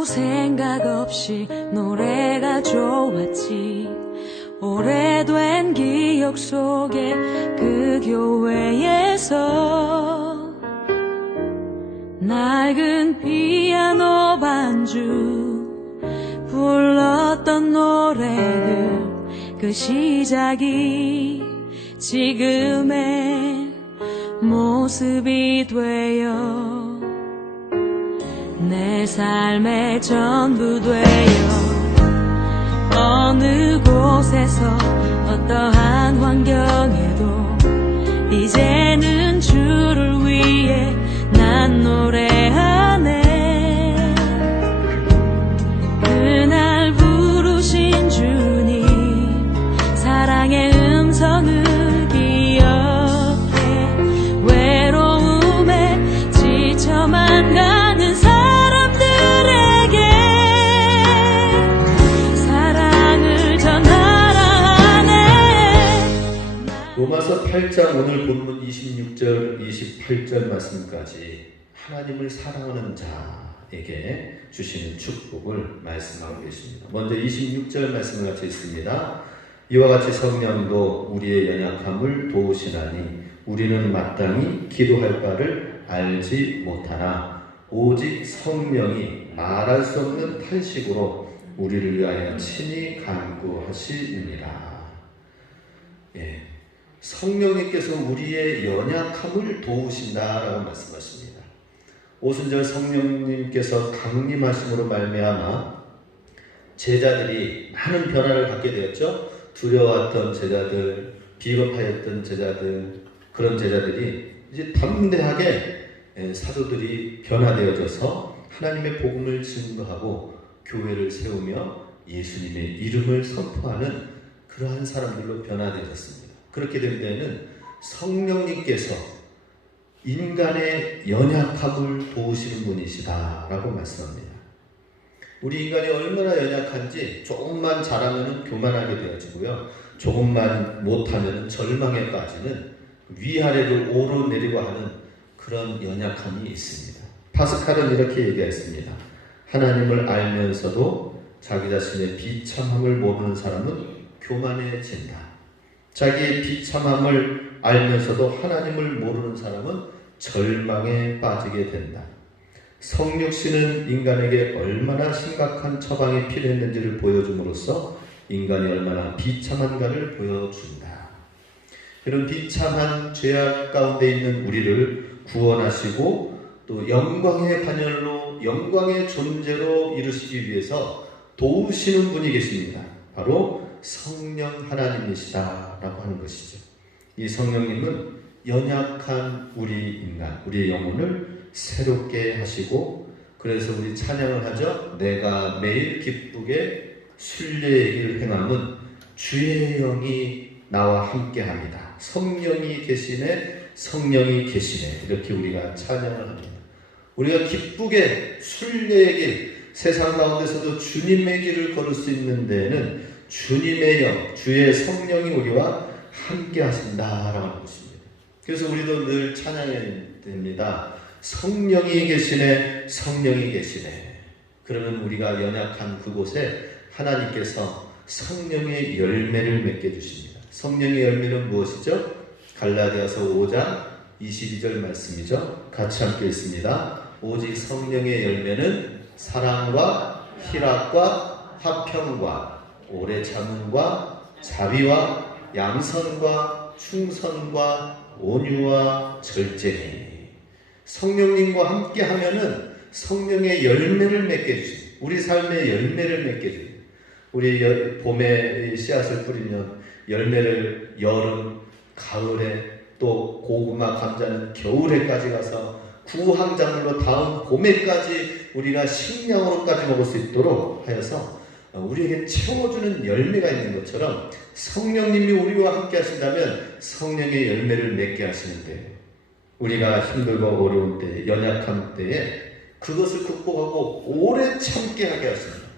아무 생각 없이 노래가 좋았지. 오래된 기억 속에 그 교회에서 낡은 피아노 반주 불렀던 노래들, 그 시작이 지금의 모습이 되어 내 삶의 전부 되어 어느 곳에서 어떠한 환경에도 이제는 주를 위해 난 노래하네. 그날 부르신 주님 사랑의 음성을 기억해. 외로움에 지쳐만 가는 사람들에게 사랑을 전하라 하네. 로마서 8장 오늘 본문 26절 28절 말씀까지 하나님을 사랑하는 자에게 주시는 축복을 말씀하고 계십니다. 먼저 26절 말씀을 같이 읽습니다. 이와 같이 성령도 우리의 연약함을 도우시나니 우리는 마땅히 기도할 바를 알지 못하나 오직 성령이 말할 수 없는 탄식으로 우리를 위하여 친히 간구하시느니라. 성령님께서 우리의 연약함을 도우신다라고 말씀하십니다. 오순절 성령님께서 강림하심으로 말미암아 제자들이 많은 변화를 갖게 되었죠. 두려워했던 제자들, 비겁하였던 제자들, 그런 제자들이 이제 담대하게 사도들이 변화되어져서 하나님의 복음을 증거하고 교회를 세우며 예수님의 이름을 선포하는 그러한 사람들로 변화되었습니다. 그렇게 된 데에는 성령님께서 인간의 연약함을 도우시는 분이시다라고 말씀합니다. 우리 인간이 얼마나 연약한지 조금만 잘하면 교만하게 되어지고요. 조금만 못하면 절망에 빠지는 위아래를 오르내리고 하는 그런 연약함이 있습니다. 파스칼은 이렇게 얘기했습니다. 하나님을 알면서도 자기 자신의 비참함을 모르는 사람은 교만해진다. 자기의 비참함을 알면서도 하나님을 모르는 사람은 절망에 빠지게 된다. 성육신은 인간에게 얼마나 심각한 처방이 필요했는지를 보여줌으로써 인간이 얼마나 비참한가를 보여준다. 이런 비참한 죄악 가운데 있는 우리를 구원하시고 또 영광의 반열로 영광의 존재로 이루시기 위해서 도우시는 분이 계십니다. 바로 성령 하나님이시다라고 하는 것이죠. 이 성령님은 연약한 우리 인간, 우리의 영혼을 새롭게 하시고, 그래서 우리 찬양을 하죠. 내가 매일 기쁘게 순례의 길을 행함은 주의 영이 나와 함께합니다. 성령이 계시네, 성령이 계시네. 이렇게 우리가 찬양을 합니다. 우리가 기쁘게 순례의 길, 세상 가운데서도 주님의 길을 걸을 수 있는 데에는 주님의 영, 주의 성령이 우리와 함께 하신다라고 하는 것입니다. 그래서 우리도 늘 찬양해야 됩니다. 성령이 계시네, 성령이 계시네. 그러면 우리가 연약한 그곳에 하나님께서 성령의 열매를 맺게 주십니다. 성령의 열매는 무엇이죠? 갈라디아서 5장 22절 말씀이죠. 같이 함께 읽습니다. 오직 성령의 열매는 사랑과 희락과 화평과 오래 참음과 자비와 양선과 충성과 온유와 절제니. 성령님과 함께 하면은 성령의 열매를 맺게 주십니다. 우리 삶의 열매를 맺게 줍니다. 우리 봄에 씨앗을 뿌리면 열매를 여름, 가을에, 또 고구마, 감자는 겨울에까지 가서 구황작물로 다음 봄에까지 우리가 식량으로까지 먹을 수 있도록 하여서 우리에게 채워주는 열매가 있는 것처럼 성령님이 우리와 함께 하신다면 성령의 열매를 맺게 하시는데, 우리가 힘들고 어려운 때, 연약한 때에 그것을 극복하고 오래 참게 하게 하십니다.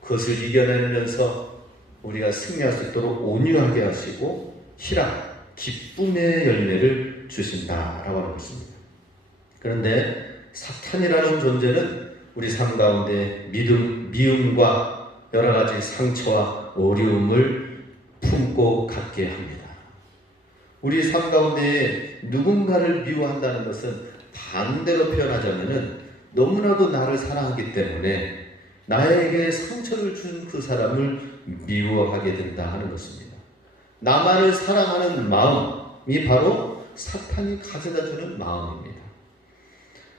그것을 이겨내면서 우리가 승리할 수 있도록 온유하게 하시고 희락, 기쁨의 열매를 주신다라고 하는 것입니다. 그런데 사탄이라는 존재는 우리 삶 가운데 미움과 여러 가지 상처와 어려움을 품고 갖게 합니다. 우리 삶 가운데 누군가를 미워한다는 것은 반대로 표현하자면은 너무나도 나를 사랑하기 때문에 나에게 상처를 준 그 사람을 미워하게 된다 하는 것입니다. 나만을 사랑하는 마음이 바로 사탄이 가져다주는 마음입니다.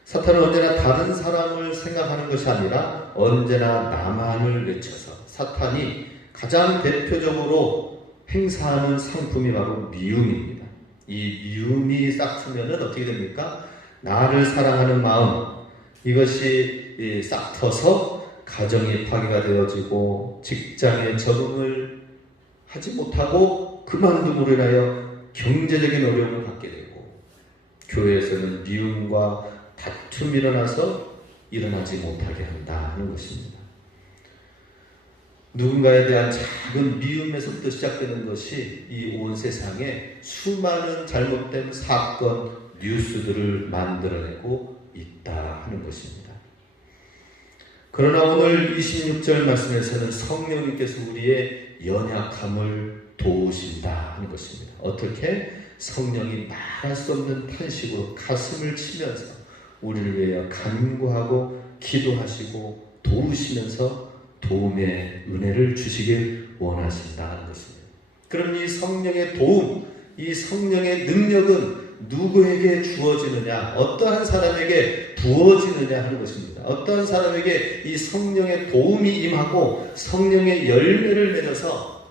사탄은 언제나 다른 사람을 생각하는 것이 아니라 언제나 나만을 외쳐서 사탄이 가장 대표적으로 행사하는 상품이 바로 미움입니다. 이 미움이 싹트면 어떻게 됩니까? 나를 사랑하는 마음, 이것이 싹터서 가정이 파괴가 되어지고 직장에 적응을 하지 못하고 그만둠으로 인하여 경제적인 어려움을 갖게 되고 교회에서는 미움과 다툼이 일어나지 못하게 한다는 것입니다. 누군가에 대한 작은 미움에서부터 시작되는 것이 이 온 세상에 수많은 잘못된 사건, 뉴스들을 만들어내고 있다 하는 것입니다. 그러나 오늘 26절 말씀에서는 성령님께서 우리의 연약함을 도우신다 하는 것입니다. 어떻게? 성령이 말할 수 없는 탄식으로 가슴을 치면서 우리를 위하여 간구하고 기도하시고 도우시면서 도움의 은혜를 주시길 원하신다는 것입니다. 그럼 이 성령의 도움, 이 성령의 능력은 누구에게 주어지느냐, 어떠한 사람에게 부어지느냐 하는 것입니다. 어떠한 사람에게 이 성령의 도움이 임하고 성령의 열매를 맺어서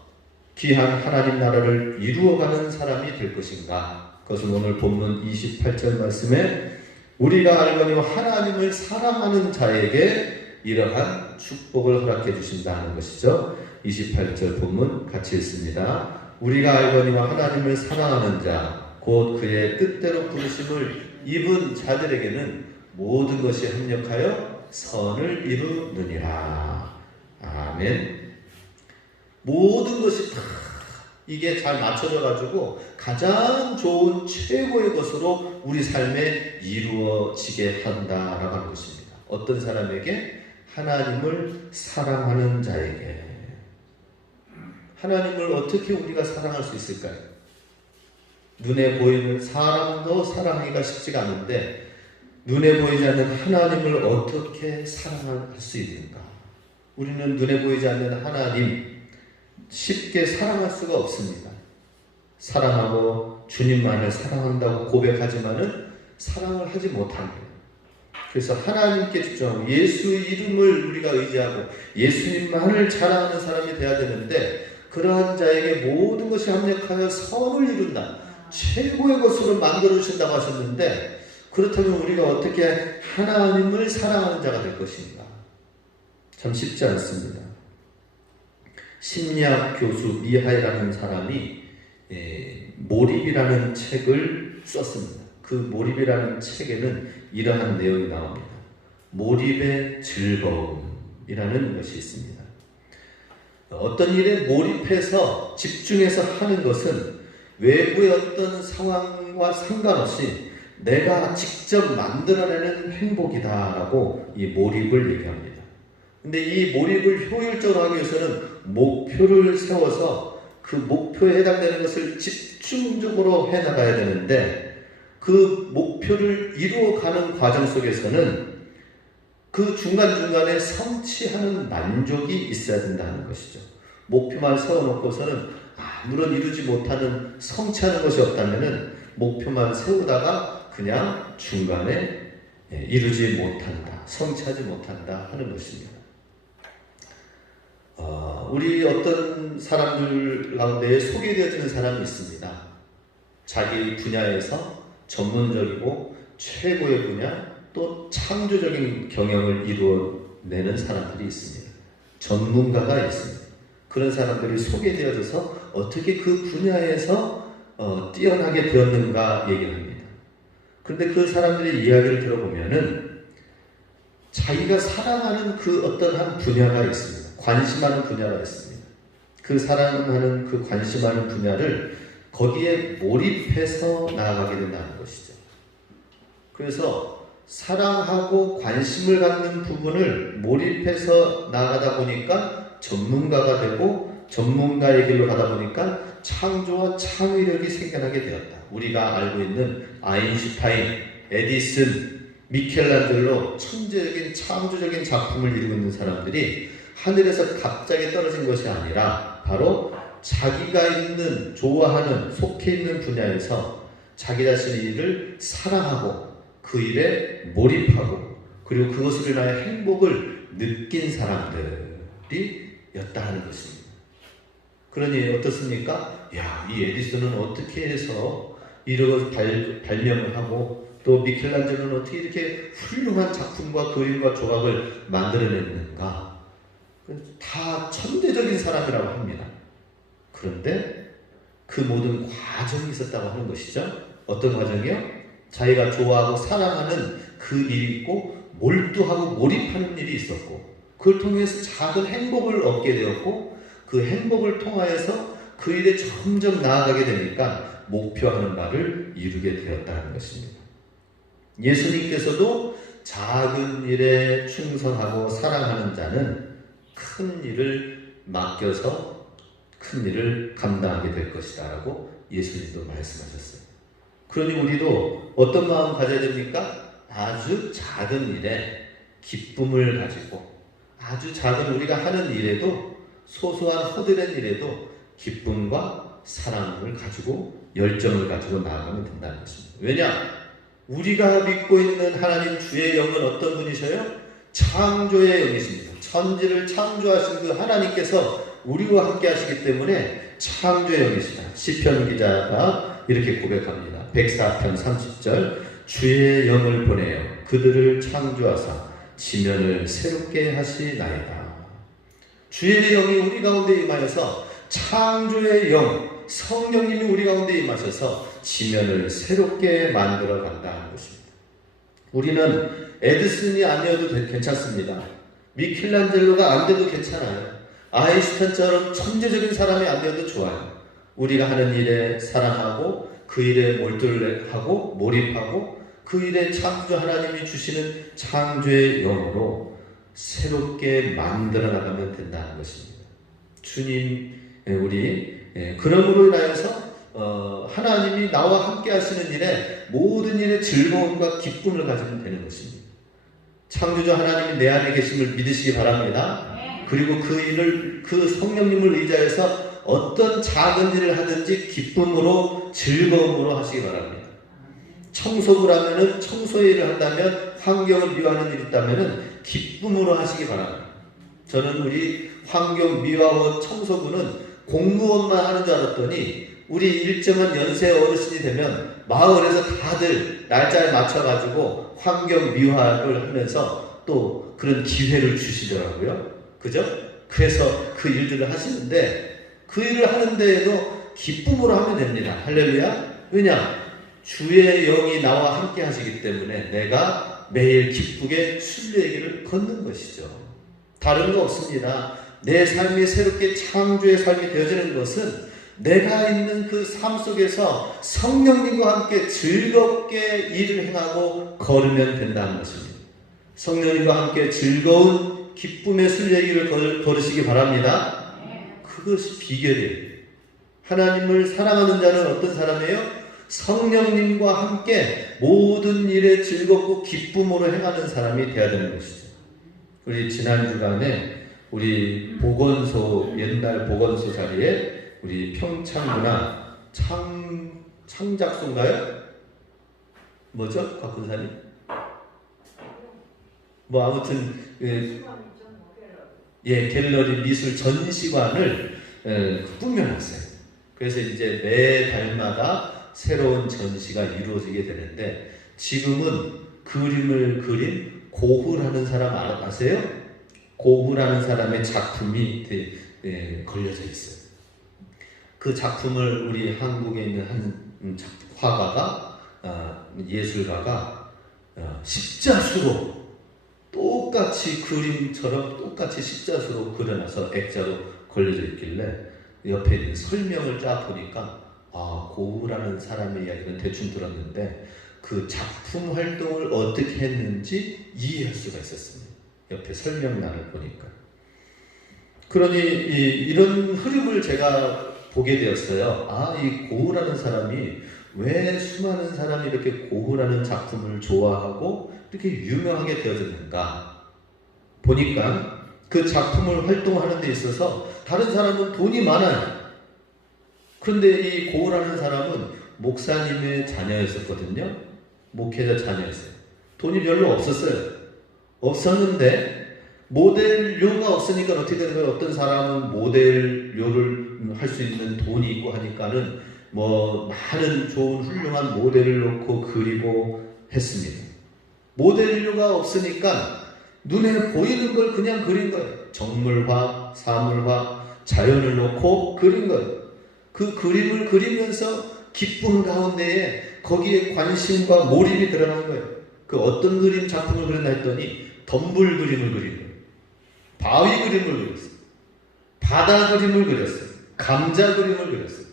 귀한 하나님 나라를 이루어가는 사람이 될 것인가? 그것은 오늘 본문 28절 말씀에 우리가 알거니와 하나님을 사랑하는 자에게 이러한 축복을 허락해 주신다는 것이죠. 28절 본문 같이 읽습니다. 우리가 알거니와 하나님을 사랑하는 자 곧 그의 뜻대로 부르심을 입은 자들에게는 모든 것이 합력하여 선을 이루느니라. 아멘. 모든 것이 다 이게 잘 맞춰져 가지고 가장 좋은 최고의 것으로 우리 삶에 이루어지게 한다라고 하는 것입니다. 어떤 사람에게? 하나님을 사랑하는 자에게. 하나님을 어떻게 우리가 사랑할 수 있을까요? 눈에 보이는 사람도 사랑하기가 쉽지가 않은데 눈에 보이지 않는 하나님을 어떻게 사랑할 수 있는가? 우리는 눈에 보이지 않는 하나님 쉽게 사랑할 수가 없습니다. 사랑하고 주님만을 사랑한다고 고백하지만은 사랑을 하지 못합니다. 그래서 하나님께 집중하고 예수의 이름을 우리가 의지하고 예수님만을 자랑하는 사람이 되어야 되는데 그러한 자에게 모든 것이 합력하여 선을 이룬다. 최고의 것으로 만들어 주신다고 하셨는데 그렇다면 우리가 어떻게 하나님을 사랑하는 자가 될 것인가? 참 쉽지 않습니다. 심리학 교수 미하이라는 사람이 몰입이라는 책을 썼습니다. 그 몰입이라는 책에는 이러한 내용이 나옵니다. 몰입의 즐거움이라는 것이 있습니다. 어떤 일에 몰입해서 집중해서 하는 것은 외부의 어떤 상황과 상관없이 내가 직접 만들어내는 행복이다라고 이 몰입을 얘기합니다. 근데 이 몰입을 효율적으로 하기 위해서는 목표를 세워서 그 목표에 해당되는 것을 집중적으로 해나가야 되는데 그 목표를 이루어가는 과정 속에서는 그 중간중간에 성취하는 만족이 있어야 된다는 것이죠. 목표만 세워놓고서는 아무런 이루지 못하는 성취하는 것이 없다면은 목표만 세우다가 그냥 중간에 이루지 못한다, 성취하지 못한다 하는 것입니다. 우리 어떤 사람들 가운데 소개되어지는 사람이 있습니다. 자기 분야에서 전문적이고 최고의 분야 또 창조적인 경영을 이루어내는 사람들이 있습니다. 전문가가 있습니다. 그런 사람들이 소개되어져서 어떻게 그 분야에서 뛰어나게 되었는가 얘기를 합니다. 그런데 그 사람들의 이야기를 들어보면은 자기가 사랑하는 그 어떤 한 분야가 있습니다. 관심하는 분야가 있습니다. 그 사랑하는 그 관심하는 분야를 거기에 몰입해서 나아가게 된다는 것이죠. 그래서 사랑하고 관심을 갖는 부분을 몰입해서 나가다 보니까 전문가가 되고 전문가의 길로 가다 보니까 창조와 창의력이 생겨나게 되었다. 우리가 알고 있는 아인슈타인, 에디슨, 미켈란젤로 천재적인 창조적인 작품을 이루고 있는 사람들이 하늘에서 갑자기 떨어진 것이 아니라 바로 자기가 있는 좋아하는 속해 있는 분야에서 자기 자신의 일을 사랑하고 그 일에 몰입하고 그리고 그것으로 인하여 행복을 느낀 사람들이 였다 하는 것입니다. 그러니 어떻습니까? 야, 이 에디슨은 어떻게 해서 이런 발명을 하고 또 미켈란젤로는 어떻게 이렇게 훌륭한 작품과 그림과 조각을 만들어냈는가? 다 천대적인 사람이라고 합니다. 그런데 그 모든 과정이 있었다고 하는 것이죠. 어떤 과정이요? 자기가 좋아하고 사랑하는 그 일이 있고 몰두하고 몰입하는 일이 있었고 그걸 통해서 작은 행복을 얻게 되었고 그 행복을 통하여서 그 일에 점점 나아가게 되니까 목표하는 바를 이루게 되었다는 것입니다. 예수님께서도 작은 일에 충성하고 사랑하는 자는 큰 일을 맡겨서 큰 일을 감당하게 될 것이다 라고 예수님도 말씀하셨어요. 그러니 우리도 어떤 마음 가져야 됩니까? 아주 작은 일에 기쁨을 가지고 아주 작은 우리가 하는 일에도 소소한 허드렛 일에도 기쁨과 사랑을 가지고 열정을 가지고 나아가면 된다는 것입니다. 왜냐? 우리가 믿고 있는 하나님 주의 영은 어떤 분이셔요? 창조의 영이십니다. 천지를 창조하신 그 하나님께서 우리와 함께 하시기 때문에 창조의 영이시다. 시편 기자가 이렇게 고백합니다. 104편 30절 주의 영을 보내어 그들을 창조하사 지면을 새롭게 하시나이다. 주의 영이 우리 가운데 임하여서 창조의 영 성령님이 우리 가운데 임하셔서 지면을 새롭게 만들어 간다는 것입니다. 우리는 에디슨이 아니어도 괜찮습니다. 미켈란젤로가 안 돼도 괜찮아요. 아인슈타인처럼 천재적인 사람이 안 돼도 좋아요. 우리가 하는 일에 사랑하고 그 일에 몰두를 하고 몰입하고 그 일에 창조 하나님이 주시는 창조의 영으로 새롭게 만들어 나가면 된다는 것입니다. 주님 우리 그러므로 인하여서 하나님이 나와 함께 하시는 일에 모든 일에 즐거움과 기쁨을 가지면 되는 것입니다. 창조주 하나님이 내 안에 계심을 믿으시기 바랍니다. 그리고 그 일을 그 성령님을 의지해서 어떤 작은 일을 하든지 기쁨으로 즐거움으로 하시기 바랍니다. 청소를 하면은 청소의 일을 한다면 환경을 미화하는 일이 있다면은 기쁨으로 하시기 바랍니다. 저는 우리 환경 미화원 청소부는 공무원만 하는 줄 알았더니 우리 일정한 연세 어르신이 되면 마을에서 다들 날짜에 맞춰가지고 환경 미화를 하면서 또 그런 기회를 주시더라고요. 그죠? 그래서 그 일들을 하시는데 그 일을 하는 데에도 기쁨으로 하면 됩니다. 할렐루야. 왜냐? 주의 영이 나와 함께 하시기 때문에 내가 매일 기쁘게 순례의 길을 걷는 것이죠. 다른 거 없습니다. 내 삶이 새롭게 창조의 삶이 되어지는 것은 내가 있는 그 삶 속에서 성령님과 함께 즐겁게 일을 행하고 걸으면 된다는 것입니다. 성령님과 함께 즐거운 기쁨의 순례의 길을 걸으시기 바랍니다. 그것이 비결이에요. 하나님을 사랑하는 자는 어떤 사람이에요? 성령님과 함께 모든 일에 즐겁고 기쁨으로 행하는 사람이 되어야 되는 것이죠. 우리 지난 주간에 우리 보건소 옛날 보건소 자리에 우리 평창문화 창작소인가요? 뭐죠? 곽군사님? 뭐 아무튼 갤러리 미술 전시관을 꾸며놨어요. 그래서 이제 매 달마다 새로운 전시가 이루어지게 되는데 지금은 그림을 그린 고흐라는 사람 아세요? 고흐라는 사람의 작품이 걸려져 있어요. 그 작품을 우리 한국에 있는 한 화가가 예술가가 십자수로 똑같이 그림처럼 똑같이 십자수로 그려놔서 액자로 걸려져 있길래 옆에 있는 설명을 쫙 보니까 고흐라는 사람의 이야기는 대충 들었는데 그 작품 활동을 어떻게 했는지 이해할 수가 있었습니다. 옆에 설명란을 보니까. 그러니 이런 흐름을 제가 보게 되었어요. 아, 이 고흐라는 사람이 왜 수많은 사람이 이렇게 고흐라는 작품을 좋아하고 이렇게 유명하게 되어졌는가 보니까 그 작품을 활동하는 데 있어서 다른 사람은 돈이 많아요. 그런데 이 고흐라는 사람은 목사님의 자녀였었거든요. 목회자 자녀였어요. 돈이 별로 없었어요. 없었는데 모델료가 없으니까 어떻게 되는 거예요? 어떤 사람은 모델료를 할 수 있는 돈이 있고 하니까는 뭐 많은 좋은 훌륭한 모델을 놓고 그리고 했습니다. 모델료가 없으니까 눈에 보이는 걸 그냥 그린 거예요. 정물화, 사물화, 자연을 놓고 그린 거예요. 그 그림을 그리면서 기쁨 가운데에 거기에 관심과 몰입이 드러난 거예요. 그 어떤 그림 작품을 그렸나 했더니 덤불 그림을 그린 거예요. 바위 그림을 그렸어요. 바다 그림을 그렸어요. 감자 그림을 그렸어요.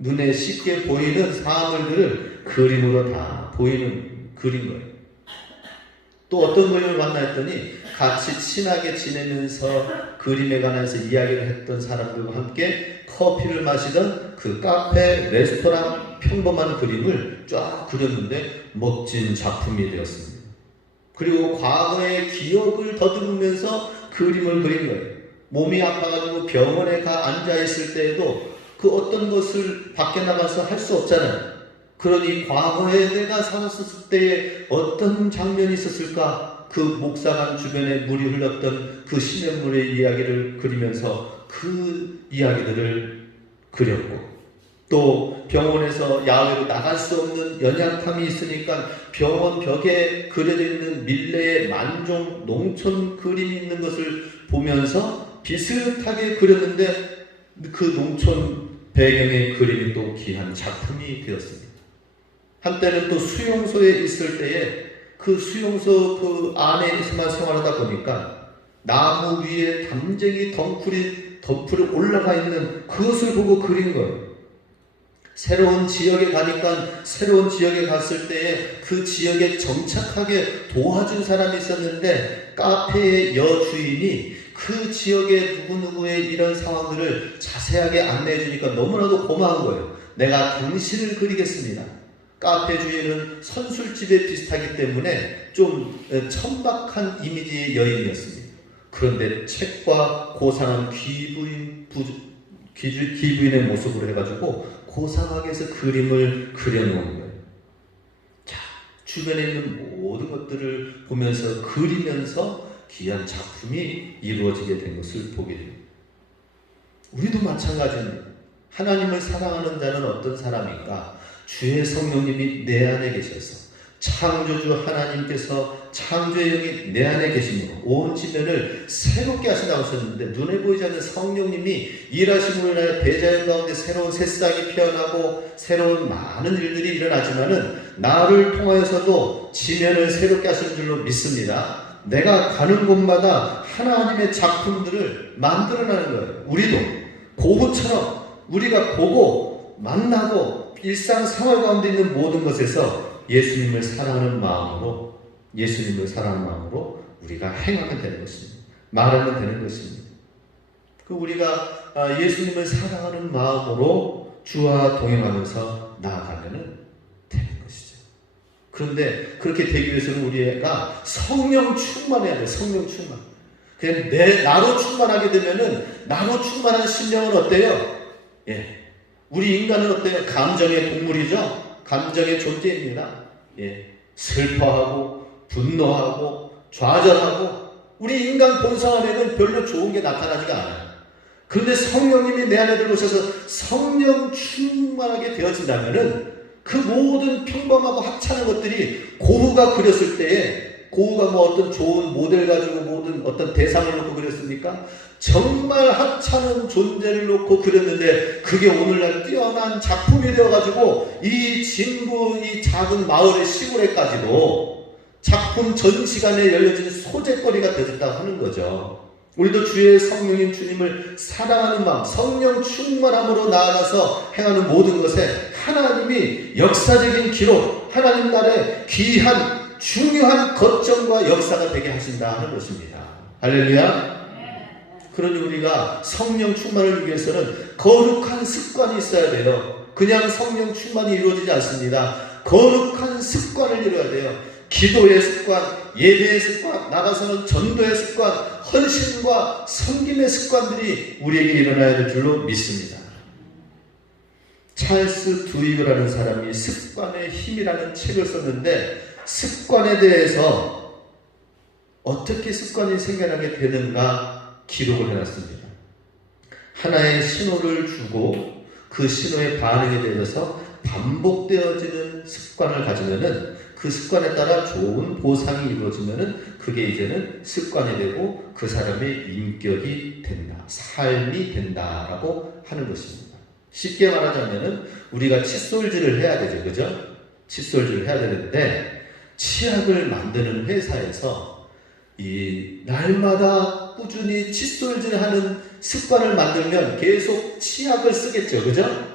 눈에 쉽게 보이는 사물들을 그림으로 다 보이는 그린 거예요. 또 어떤 그림을 봤나 했더니 같이 친하게 지내면서 그림에 관해서 이야기를 했던 사람들과 함께 커피를 마시던 그 카페, 레스토랑 평범한 그림을 쫙 그렸는데 멋진 작품이 되었습니다. 그리고 과거의 기억을 더듬으면서 그림을 그린 거예요. 몸이 아파가지고 병원에 가 앉아있을 때에도 그 어떤 것을 밖에 나가서 할 수 없잖아요. 그러니 과거에 내가 살았을 때에 어떤 장면이 있었을까? 그 목사관 주변에 물이 흘렀던 그 시냇물의 이야기를 그리면서 그 이야기들을 그렸고, 또 병원에서 야외로 나갈 수 없는 연약함이 있으니까 병원 벽에 그려져 있는 밀레의 만종 농촌 그림이 있는 것을 보면서 비슷하게 그렸는데 그 농촌 배경의 그림이 또 귀한 작품이 되었습니다. 한때는 또 수용소에 있을 때에 그 수용소 그 안에서만 생활하다 보니까 나무 위에 담쟁이 덩굴이 올라가 있는 그것을 보고 그린 거예요. 새로운 지역에 가니까 새로운 지역에 갔을 때에 그 지역에 정착하게 도와준 사람이 있었는데 카페의 여주인이 그 지역의 누구누구의 이런 상황들을 자세하게 안내해 주니까 너무나도 고마운 거예요. 내가 당신을 그리겠습니다. 카페 주인은 선술집에 비슷하기 때문에 좀 천박한 이미지의 여인이었습니다. 그런데 책과 고상한 귀부인의 모습으로 해가지고 고상하게 해서 그림을 그려놓은 거예요. 자, 주변에 있는 모든 것들을 보면서 그리면서 귀한 작품이 이루어지게 된 것을 보게 됩니다. 우리도 마찬가지입니다. 하나님을 사랑하는 자는 어떤 사람인가? 주의 성령님이 내 안에 계셔서 창조주 하나님께서 창조의 영이 내 안에 계시므로 온 지면을 새롭게 하신다고 하셨는데, 눈에 보이지 않는 성령님이 일하심으로 인하여 대자연 가운데 새로운 새싹이 피어나고 새로운 많은 일들이 일어나지만은 나를 통하여서도 지면을 새롭게 하시는 줄로 믿습니다. 내가 가는 곳마다 하나님의 작품들을 만들어내는 거예요. 우리도 고흐처럼 우리가 보고 만나고 일상생활 가운데 있는 모든 것에서 예수님을 사랑하는 마음으로 우리가 행하면 되는 것입니다. 말하면 되는 것입니다. 그 우리가 예수님을 사랑하는 마음으로 주와 동행하면서 나아가면 되는 것이죠. 그런데 그렇게 되기 위해서는 우리가 성령 충만해야 돼요. 성령 충만. 그냥 나로 충만하게 되면은 나로 충만한 심령은 어때요? 예. 우리 인간은 어때요? 감정의 동물이죠? 감정의 존재입니다. 예. 슬퍼하고, 분노하고, 좌절하고, 우리 인간 본성 안에는 별로 좋은 게 나타나지가 않아요. 그런데 성령님이 내 안에 들어오셔서 성령 충만하게 되어진다면은 그 모든 평범하고 하찮은 것들이 고흐가 그렸을 때에, 고흐가 뭐 어떤 좋은 모델 가지고 모든 어떤 대상을 놓고 그렸습니까? 정말 하찮은 존재를 놓고 그렸는데 그게 오늘날 뛰어난 작품이 되어가지고 이 진부 이 작은 마을의 시골에까지도 작품 전시관에 열려진 소재거리가 되었다고 하는 거죠. 우리도 주의 성령인 주님을 사랑하는 마음, 성령 충만함으로 나아가서 행하는 모든 것에 하나님이 역사적인 기록, 하나님 나라의 귀한 중요한 거점과 역사가 되게 하신다 하는 것입니다. 할렐루야. 그러니 우리가 성령 충만을 위해서는 거룩한 습관이 있어야 돼요. 그냥 성령 충만이 이루어지지 않습니다. 거룩한 습관을 이루어야 돼요. 기도의 습관, 예배의 습관, 나가서는 전도의 습관, 헌신과 섬김의 습관들이 우리에게 일어나야 될 줄로 믿습니다. 찰스 두이그라는 사람이 습관의 힘이라는 책을 썼는데, 습관에 대해서 어떻게 습관이 생겨나게 되는가 기록을 해놨습니다. 하나의 신호를 주고 그 신호의 반응에 대해서 반복되어지는 습관을 가지면은, 그 습관에 따라 좋은 보상이 이루어지면은 그게 이제는 습관이 되고 그 사람의 인격이 된다, 삶이 된다라고 하는 것입니다. 쉽게 말하자면은 우리가 칫솔질을 해야 되죠, 그죠? 칫솔질을 해야 되는데, 치약을 만드는 회사에서 이 날마다 꾸준히 칫솔질하는 습관을 만들면 계속 치약을 쓰겠죠, 그죠?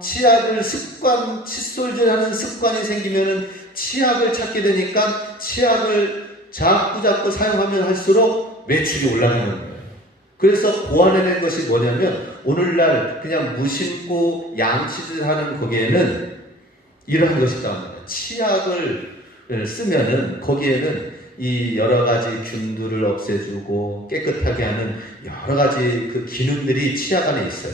치약을 칫솔질하는 습관이 생기면은 치약을 찾게 되니까 치약을 자꾸 사용하면 할수록 매출이 올라가는 거예요. 그래서 고안해낸 것이 뭐냐면, 오늘날 그냥 무심코 양치질하는 거기에는 이러한 것이 있답니다. 치약을 쓰면은 거기에는 이 여러 가지 균들을 없애주고 깨끗하게 하는 여러 가지 그 기능들이 치약 안에 있어요.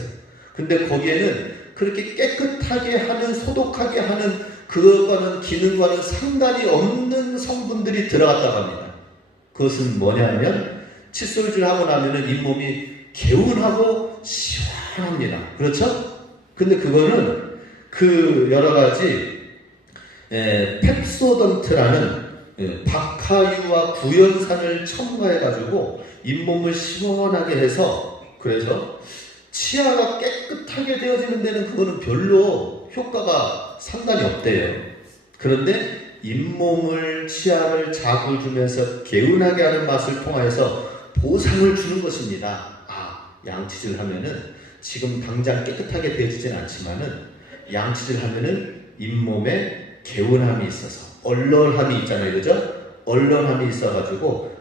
근데 거기에는 그렇게 깨끗하게 하는, 소독하게 하는 그거는 기능과는 상관이 없는 성분들이 들어갔다고 합니다. 그것은 뭐냐면, 칫솔질하고 나면은 잇몸이 개운하고 시원합니다. 그렇죠? 근데 그거는 그 여러 가지 펩소던트라는 박하유와 구연산을 첨가해가지고 잇몸을 시원하게 해서, 그래서 치아가 깨끗하게 되어지는 데는 그거는 별로 효과가 상관이 없대요. 그런데 잇몸을, 치아를 자극을 주면서 개운하게 하는 맛을 통하여서 보상을 주는 것입니다. 양치질 하면은 지금 당장 깨끗하게 되어지진 않지만은 양치질 하면은 잇몸에 개운함이 있어서, 얼얼함이 있잖아요, 그죠? 얼얼함이 있어가지고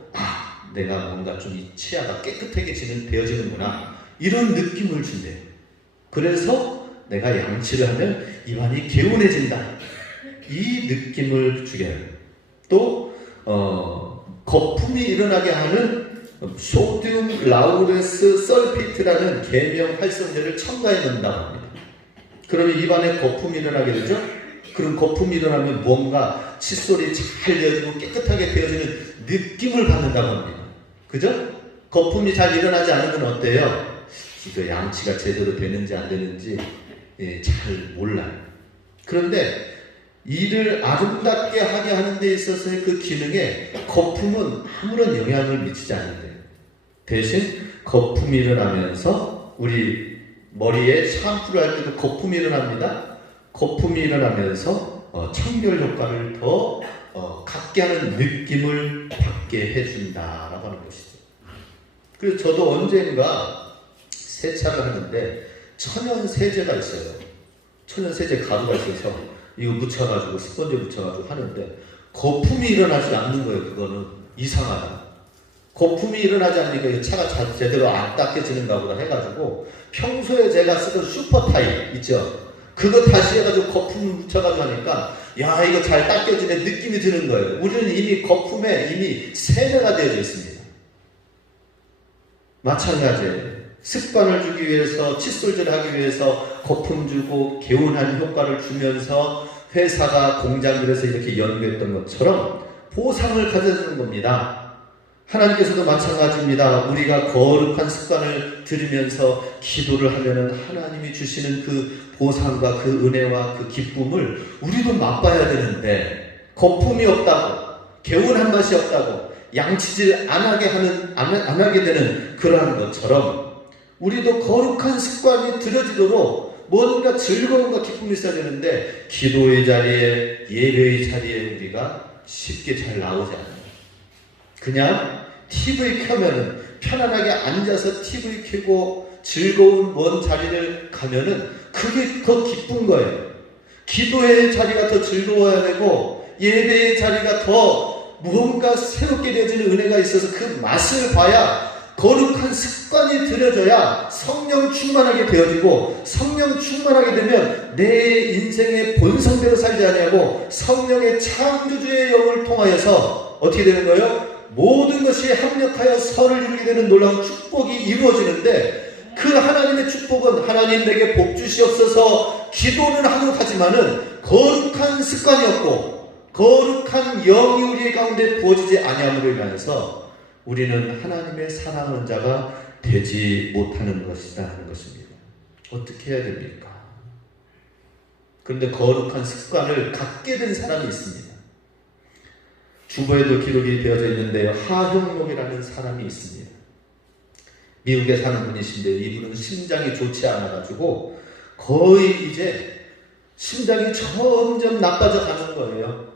내가 뭔가 좀 이 치아가 깨끗하게 되어지는구나, 이런 느낌을 준대요. 그래서 내가 양치를 하면 입안이 개운해진다, 이 느낌을 주게 해요. 또 거품이 일어나게 하는 소듐 라우레스 설피트라는 계명 활성제를 첨가해 넣는다고 합니다. 그러면 입안에 거품이 일어나게 되죠? 그럼 거품이 일어나면 뭔가 칫솔이 잘 되어지고 깨끗하게 되어지는 느낌을 받는다고 합니다. 그죠? 거품이 잘 일어나지 않으면 어때요? 이거 양치가 제대로 되는지 안 되는지 잘 몰라요. 그런데 이를 아름답게 하게 하는 데 있어서의 그 기능에 거품은 아무런 영향을 미치지 않는데요. 대신 거품이 일어나면서 우리 머리에 샴푸를 할 때도 거품이 일어납니다. 거품이 일어나면서 청결 효과를 더 갖게 하는 느낌을 받게 해준다라고 하는 것이죠. 그래서 저도 언젠가 세차를 하는데 천연 세제가 있어요. 천연 세제 가루가 있어서 이거 묻혀가지고 스펀지 묻혀가지고 하는데 거품이 일어나지 않는 거예요. 그거는 이상하다. 거품이 일어나지 않으니까 차가 제대로 안 닦여지는가 보다 해가지고 평소에 제가 쓰던 슈퍼타입 있죠? 그거 다시 해가지고 거품 묻혀가지고 하니까 야, 이거 잘 닦여지네 느낌이 드는 거예요. 우리는 이미 거품에 이미 세뇌가 되어져 있습니다. 마찬가지예요. 습관을 주기 위해서, 칫솔질을 하기 위해서 거품 주고 개운한 효과를 주면서 회사가 공장들에서 이렇게 연구했던 것처럼 보상을 가져주는 겁니다. 하나님께서도 마찬가지입니다. 우리가 거룩한 습관을 들으면서 기도를 하면은 하나님이 주시는 그 보상과 그 은혜와 그 기쁨을 우리도 맛봐야 되는데, 거품이 없다고, 개운한 맛이 없다고, 양치질 안 하게 되는 그러한 것처럼 우리도 거룩한 습관이 들어지도록 뭔가 즐거움과 기쁨이 있어야 되는데, 기도의 자리에, 예배의 자리에 우리가 쉽게 잘 나오지 않아요. 그냥 TV 켜면은 편안하게 앉아서 TV 켜고 즐거운 먼 자리를 가면은 그게 더 기쁜 거예요. 기도의 자리가 더 즐거워야 되고 예배의 자리가 더 무언가 새롭게 되어지는 은혜가 있어서 그 맛을 봐야 거룩한 습관이 들여져야 성령 충만하게 되어지고 성령 충만하게 되면 내 인생의 본성대로 살지 아니하고 성령의 창조주의 영을 통하여서 어떻게 되는 거예요? 모든 것이 합력하여 선을 이루게 되는 놀라운 축복이 이루어지는데 그 하나님의 축복은 하나님 내게 복 주시옵소서 기도는 하고 가지만은 거룩한 습관이었고 거룩한 영이 우리 가운데 부어지지 아니함으로 인하여서 우리는 하나님의 사랑하는 자가 되지 못하는 것이다 하는 것입니다. 어떻게 해야 됩니까? 그런데 거룩한 습관을 갖게 된 사람이 있습니다. 주보에도 기록이 되어져 있는데요. 하형록이라는 사람이 있습니다. 미국에 사는 분이신데 이분은 심장이 좋지 않아가지고 거의 이제 심장이 점점 나빠져 가는 거예요.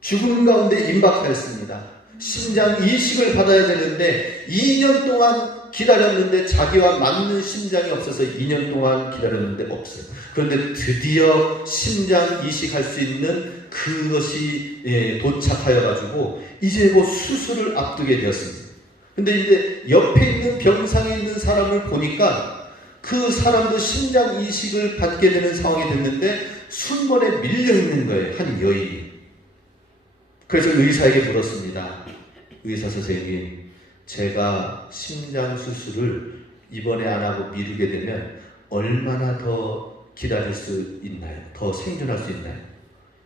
죽음 가운데 임박하였습니다. 심장 이식을 받아야 되는데 2년 동안 기다렸는데 자기와 맞는 심장이 없어서 2년 동안 기다렸는데 없어요. 그런데 드디어 심장 이식할 수 있는 그것이 도착하여 가지고 이제 곧 수술을 앞두게 되었습니다. 근데 이제 옆에 있는 병상에 있는 사람을 보니까 그 사람도 심장 이식을 받게 되는 상황이 됐는데 순번에 밀려 있는 거예요. 한 여인이. 그래서 의사에게 물었습니다. 의사 선생님, 제가 심장 수술을 이번에 안 하고 미루게 되면 얼마나 더 기다릴 수 있나요? 더 생존할 수 있나요?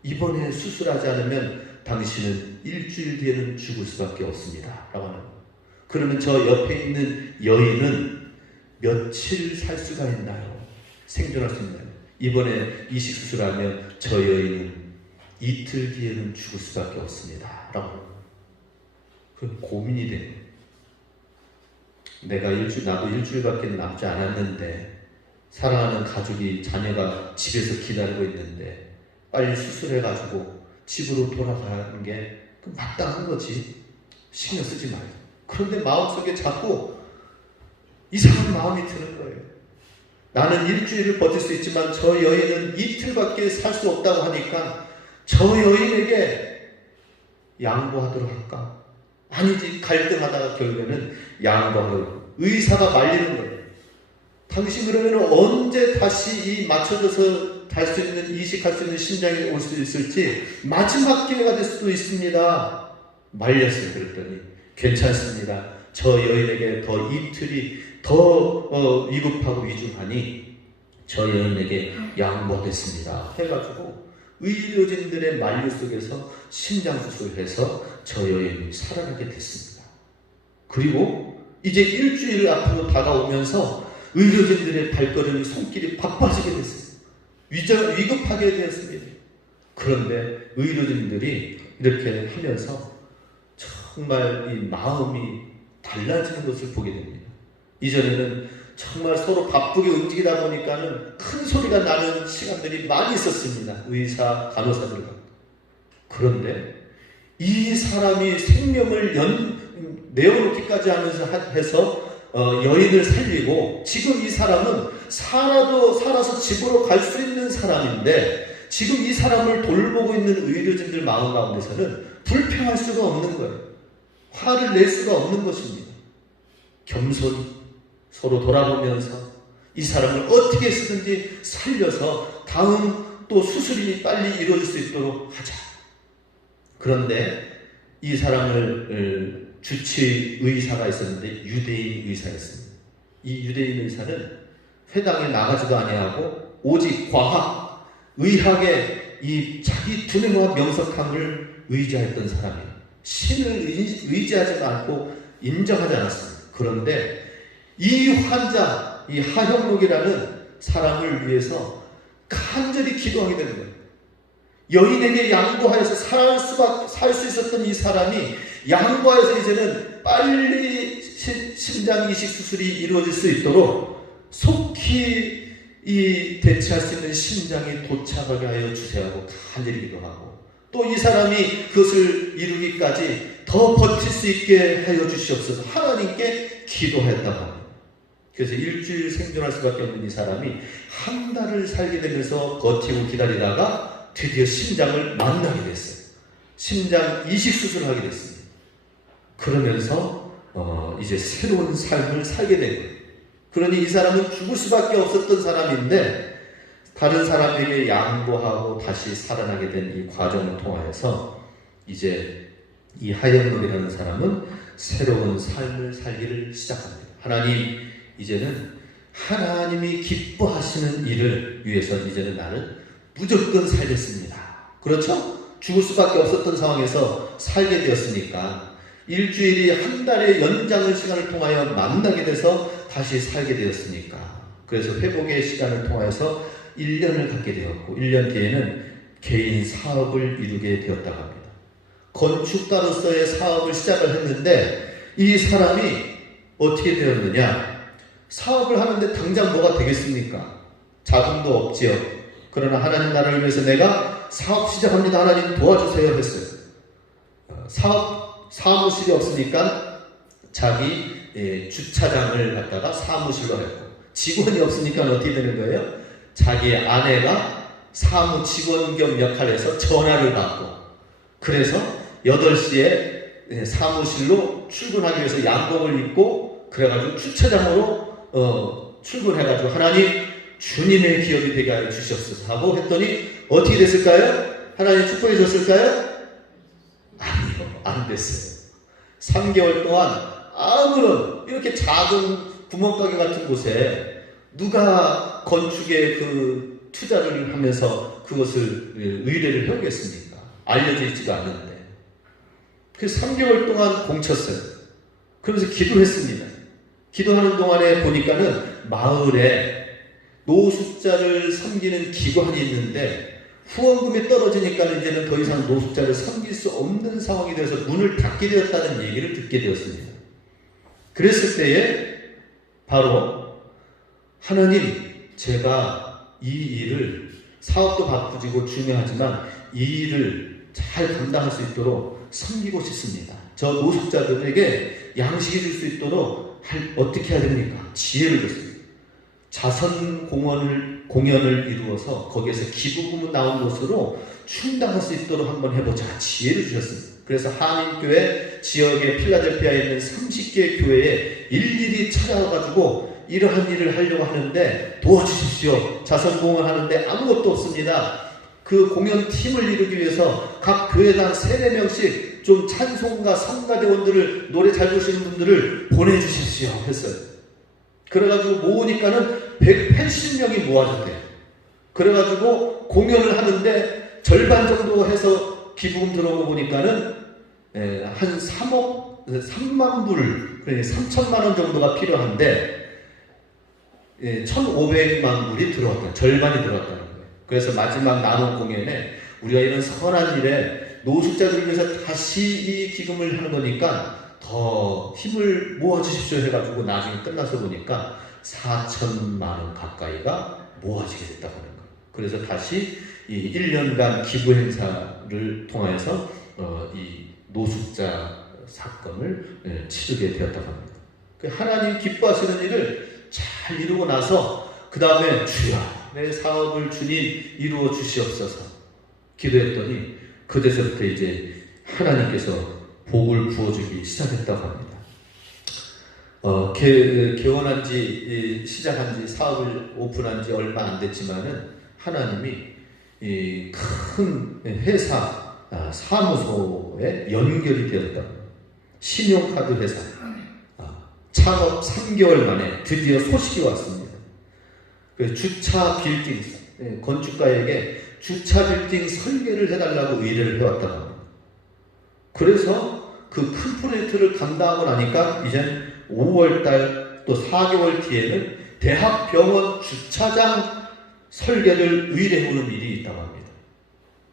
이번에 수술하지 않으면 당신은 일주일 뒤에는 죽을 수밖에 없습니다. 라고 하는 거예요. 그러면 저 옆에 있는 여인은 며칠 살 수가 있나요? 생존할 수 있나요? 이번에 이식 수술하면 저 여인은 이틀 뒤에는 죽을 수밖에 없습니다. 라고. 그 고민이 돼. 나도 일주일밖에 남지 않았는데, 사랑하는 가족이, 자녀가 집에서 기다리고 있는데, 빨리 수술해가지고 집으로 돌아가는 게 마땅한 거지. 신경 쓰지 말고. 그런데 마음속에 자꾸 이상한 마음이 드는 거예요. 나는 일주일을 버틸 수 있지만 저 여인은 이틀밖에 살 수 없다고 하니까 저 여인에게 양보하도록 할까? 아니지. 갈등하다가 결국에는 양보하도록. 의사가 말리는 거예요. 당신 그러면 언제 다시 이 맞춰져서 갈 수 있는, 이식할 수 있는 심장이 올 수 있을지 마지막 기회가 될 수도 있습니다. 말렸어요. 그랬더니 괜찮습니다. 저 여인에게 더 이틀이 더 위급하고 위중하니 저 여인에게 양보하겠습니다. 해가지고 의료진들의 만류 속에서 심장수술해서 저 여인이 살아나게 됐습니다. 그리고 이제 일주일 앞으로 다가오면서 의료진들의 발걸음이 손길이 바빠지게 됐습니다. 위급하게 되었습니다. 그런데 의료진들이 이렇게 하면서 정말 이 마음이 달라지는 것을 보게 됩니다. 이전에는 정말 서로 바쁘게 움직이다 보니까는 큰 소리가 나는 시간들이 많이 있었습니다. 의사, 간호사들과. 그런데 이 사람이 생명을 내어놓기까지 하면서 해서 여인을 살리고, 지금 이 사람은 살아서 집으로 갈 수 있는 사람인데 지금 이 사람을 돌보고 있는 의료진들 마음 가운데서는 불평할 수가 없는 거예요. 화를 낼 수가 없는 것입니다. 겸손히 서로 돌아보면서 이 사람을 어떻게 해서든지 살려서 다음 또 수술이 빨리 이루어질 수 있도록 하자. 그런데 이 사람을 주치 의사가 있었는데 유대인 의사였습니다. 이 유대인 의사는 회당에 나가지도 아니하고 오직 과학, 의학의 이 자기 두뇌와 명석함을 의지하였던 사람이에요. 신을 의지하지 않고 인정하지 않았습니다. 그런데 이 환자, 이 하형록이라는 사람을 위해서 간절히 기도하게 되는 거예요. 여인에게 양보하여서 살 수 있었던 이 사람이 양보하여서 이제는 빨리 심장 이식 수술이 이루어질 수 있도록 속히 이 대체할 수 있는 심장이 도착하게 하여 주세요 하고 간절히 기도하고, 또 이 사람이 그것을 이루기까지 더 버틸 수 있게 하여 주시옵소서 하나님께 기도했다고 합니다. 그래서 일주일 생존할 수밖에 없는 이 사람이 한 달을 살게 되면서 버티고 기다리다가 드디어 심장을 만나게 됐어요. 심장 이식 수술을 하게 됐습니다. 그러면서 이제 새로운 삶을 살게 된 거예요. 그러니 이 사람은 죽을 수밖에 없었던 사람인데 다른 사람에게 양보하고 다시 살아나게 된 이 과정을 통하여서 이제 이 하영록이라는 사람은 새로운 삶을 살기를 시작합니다. 하나님, 이제는 하나님이 기뻐하시는 일을 위해서 이제는 나는 무조건 살겠습니다. 그렇죠? 죽을 수밖에 없었던 상황에서 살게 되었으니까 일주일이 한 달의 연장의 시간을 통하여 만나게 돼서 다시 살게 되었으니까 그래서 회복의 시간을 통하여서 1년을 갖게 되었고 1년 뒤에는 개인 사업을 이루게 되었다고 합니다. 건축가로서의 사업을 시작을 했는데 이 사람이 어떻게 되었느냐? 사업을 하는데 당장 뭐가 되겠습니까? 자금도 없지요. 그러나 하나님 나라를 위해서 내가 사업 시작합니다. 하나님 도와주세요 했어요. 사무실이 없으니까 자기 주차장을 갖다가 사무실로 했고 직원이 없으니까 어떻게 되는 거예요? 자기 아내가 사무 직원 겸 역할에서 전화를 받고 그래서 8시에 사무실로 출근하기 위해서 양복을 입고 그래가지고 주차장으로 출근해가지고 하나님 주님의 기업이 되게 하여 주시옵소서 하고 했더니 어떻게 됐을까요? 하나님 축복해 줬을까요? 아니요, 안 됐어요. 3개월 동안 아무런 이렇게 작은 구멍가게 같은 곳에 누가 건축에 그 투자를 하면서 그것을 의뢰를 해오겠습니까? 알려져 있지도 않는데. 그래서 3개월 동안 공쳤어요. 그러면서 기도했습니다. 기도하는 동안에 보니까는 마을에 노숙자를 섬기는 기관이 있는데 후원금이 떨어지니까 이제는 더 이상 노숙자를 섬길 수 없는 상황이 되어서 문을 닫게 되었다는 얘기를 듣게 되었습니다. 그랬을 때에 바로 하나님, 제가 이 일을 사업도 바쁘지고 중요하지만 이 일을 잘 감당할 수 있도록 섬기고 싶습니다. 저 노숙자들에게 양식이 줄 수 있도록 어떻게 해야 됩니까? 지혜를 줬습니다. 자선 공연을 이루어서 거기에서 기부금 나온 것으로 충당할 수 있도록 한번 해보자. 지혜를 주셨습니다. 그래서 한인교회 지역의 필라델피아에 있는 30개 교회에 일일이 찾아와가지고 이러한 일을 하려고 하는데 도와주십시오. 자선 공헌 하는데 아무것도 없습니다. 그 공연팀을 이루기 위해서 각 교회당 3-4명씩 좀 찬송가, 성가대원들을 노래 잘 부르시는 분들을 보내주십시오 했어요. 그래가지고 모으니까는 180명이 모아졌대요. 그래가지고 공연을 하는데 절반 정도 해서 기부금 들어오고 보니까는 한 3만 불, 그러니까 3천만 원 정도가 필요한데 1,500만 불이 들어왔다. 절반이 들어왔다는 거예요. 그래서 마지막 남은 공연에 우리가 이런 선한 일에 노숙자들을 위해서 다시 이 기금을 하는 거니까 더 힘을 모아주십시오 해가지고 나중에 끝나서 보니까 4천만 원 가까이가 모아지게 됐다고 하는 거예요. 그래서 다시 이 1년간 기부 행사를 통해서 이 노숙자 사건을 치르게 되었다고 합니다. 하나님 기뻐하시는 일을 잘 이루고 나서 그 다음에 주여 내 사업을 주님 이루어 주시옵소서 기도했더니 그때서부터 이제 하나님께서 복을 부어주기 시작했다고 합니다. 개원한 지 시작한 지 사업을 오픈한 지 얼마 안 됐지만은 하나님이 이 큰 회사 사무소에 연결이 되었다. 신용카드 회사 창업 3개월 만에 드디어 소식이 왔습니다. 주차 빌딩 건축가에게 주차 빌딩 설계를 해달라고 의뢰를 해왔다고 합니다. 그래서 그 큰 프로젝트를 감당하고 나니까 이제 5월달 또 4개월 뒤에는 대학병원 주차장 설계를 의뢰해오는 일이 있다고 합니다.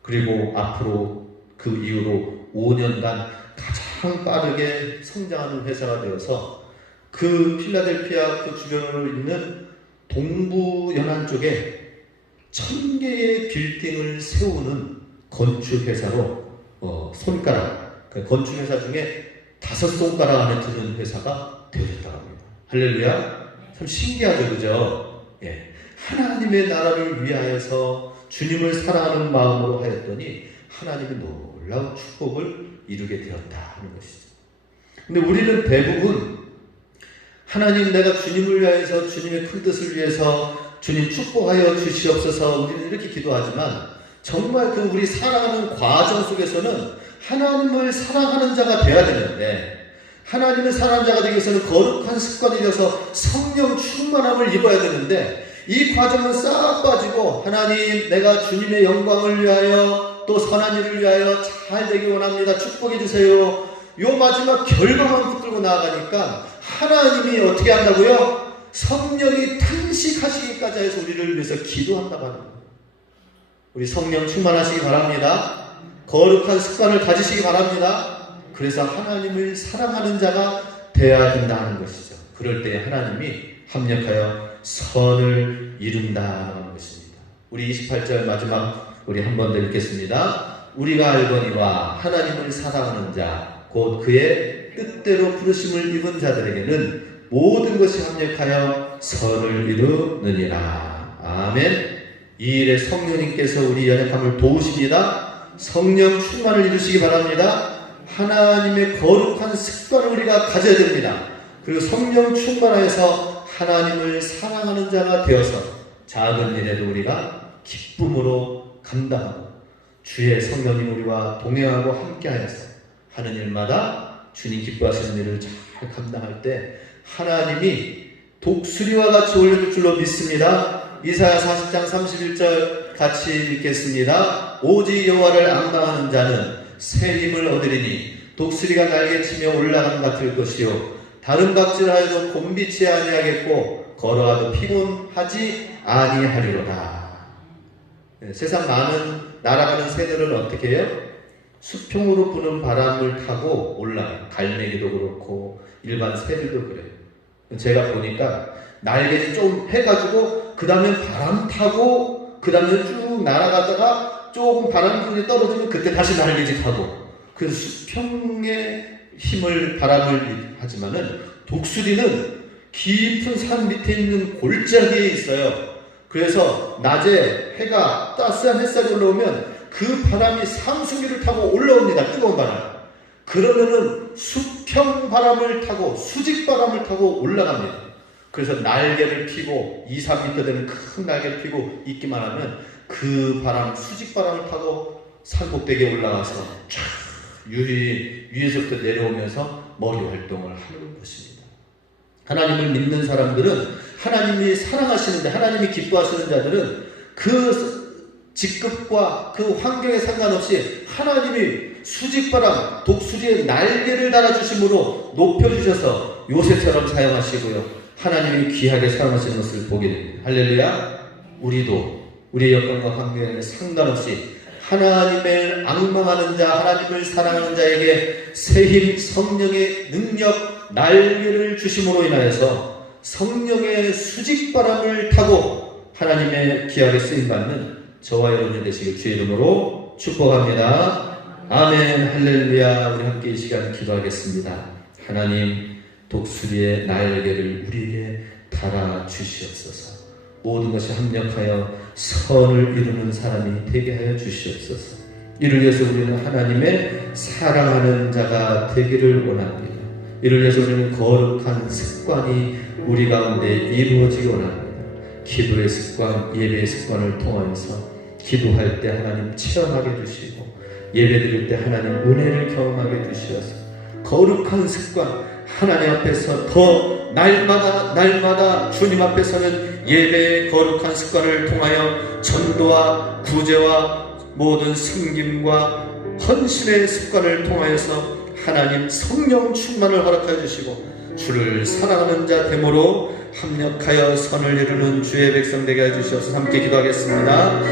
그리고 앞으로 그 이후로 5년간 가장 빠르게 성장하는 회사가 되어서 그 필라델피아 그 주변으로 있는 동부 연안 쪽에 1000개의 빌딩을 세우는 건축회사로 손가락, 건축회사 중에 5손가락 안에 드는 회사가 되어졌다고 합니다. 할렐루야. 참 신기하죠, 그죠? 예. 하나님의 나라를 위하여서 주님을 사랑하는 마음으로 하였더니 하나님이 놀라운 축복을 이루게 되었다 하는 것이죠. 근데 우리는 대부분 하나님, 내가 주님을 위하여서, 주님의 큰 뜻을 위해서 주님 축복하여 주시옵소서, 우리는 이렇게 기도하지만 정말 그 우리 살아가는 과정 속에서는 하나님을 사랑하는 자가 되어야 되는데, 하나님을 사랑하는 자가 되기 위해서는 거룩한 습관이 되어서 성령 충만함을 입어야 되는데, 이 과정은 싹 빠지고 하나님, 내가 주님의 영광을 위하여 또 선한 일을 위하여 잘 되기 원합니다, 축복해 주세요, 요 마지막 결과만 붙들고 나아가니까 하나님이 어떻게 한다고요? 성령이 탄식하시기까지 해서 우리를 위해서 기도한다고 하는 거예요. 우리 성령 충만하시기 바랍니다. 거룩한 습관을 가지시기 바랍니다. 그래서 하나님을 사랑하는 자가 되어야 된다는 것이죠. 그럴 때 하나님이 합력하여 선을 이룬다는 것입니다. 우리 28절 마지막 우리 한 번 더 읽겠습니다. 우리가 알거니와 하나님을 사랑하는 자 곧 그의 뜻대로 부르심을 입은 자들에게는 모든 것이 합력하여 선을 이루느니라. 아멘. 이 일에 성령님께서 우리 연약함을 도우십니다. 성령 충만을 이루시기 바랍니다. 하나님의 거룩한 습관을 우리가 가져야 됩니다. 그리고 성령 충만하여서 하나님을 사랑하는 자가 되어서 작은 일에도 우리가 기쁨으로 감당하고 주의 성령님 우리와 동행하고 함께하여서 하는 일마다 주님 기뻐하시는 일을 잘 감당할 때 하나님이 독수리와 같이 올려줄 줄로 믿습니다. 이사야 40장 31절 같이 읽겠습니다. 오직 여호와를 앙망하는 자는 새 힘을 얻으리니 독수리가 날개치며 올라가는 같을 것이요 다른 각질하여도 곤비치 아니하겠고 걸어가도 피곤하지 아니하리로다. 세상 많은 날아가는 새들은 어떻게 해요? 수평으로 부는 바람을 타고 올라가요. 갈매기도 그렇고 일반 새들도 그래요. 제가 보니까 날개를 좀 해가지고 그 다음에 바람 타고 그 다음에 쭉 날아가다가 조금 바람이 떨어지면 그때 다시 날개짓 하고, 그 수평의 힘을 바람을 하지만은 독수리는 깊은 산 밑에 있는 골짜기에 있어요. 그래서 낮에 해가 따스한 햇살이 올라오면 그 바람이 상수기를 타고 올라옵니다. 뜨거운 바람. 그러면은 수평 바람을 타고 수직 바람을 타고 올라갑니다. 그래서 날개를 펴고 2, 3m 되는 큰 날개를 펴고 있기만 하면 그 바람, 수직 바람을 타고 산꼭대기에 올라가서 쫙 위에서부터 내려오면서 머리 활동을 하는 것입니다. 하나님을 믿는 사람들은, 하나님이 사랑하시는데 하나님이 기뻐하시는 자들은 그 직급과 그 환경에 상관없이 하나님이 수직바람, 독수리의 날개를 달아주심으로 높여주셔서 요새처럼 사용하시고요, 하나님이 귀하게 사용하시는 것을 보게 됩니다. 할렐루야. 우리도 우리의 여건과 환경에 상관없이 하나님을 앙망하는 자, 하나님을 사랑하는 자에게 새힘, 성령의 능력, 날개를 주심으로 인하여서 성령의 수직바람을 타고 하나님의 귀하게 쓰임받는 저와 여러분이 되시길 주의 이름으로 축복합니다. 아멘. 할렐루야. 우리 함께 이 시간 기도하겠습니다. 하나님, 독수리의 날개를 우리에게 달아주시옵소서. 모든 것이 합력하여 선을 이루는 사람이 되게 하여 주시옵소서. 이를 위해서 우리는 하나님의 사랑하는 자가 되기를 원합니다. 이를 위해서 우리는 거룩한 습관이 우리 가운데 이루어지기 원합니다. 기도의 습관, 예배의 습관을 통하여서 기도할 때 하나님 체험하게 해주시고, 예배 드릴 때 하나님 은혜를 경험하게 해주셔서 거룩한 습관, 하나님 앞에서 더 날마다 주님 앞에 서는 예배의 거룩한 습관을 통하여 전도와 구제와 모든 섬김과 헌신의 습관을 통하여서 하나님 성령 충만을 허락하여 주시고 주를 사랑하는 자 됨으로 합력하여 선을 이루는 주의 백성 되게 해주시옵소서. 함께 기도하겠습니다.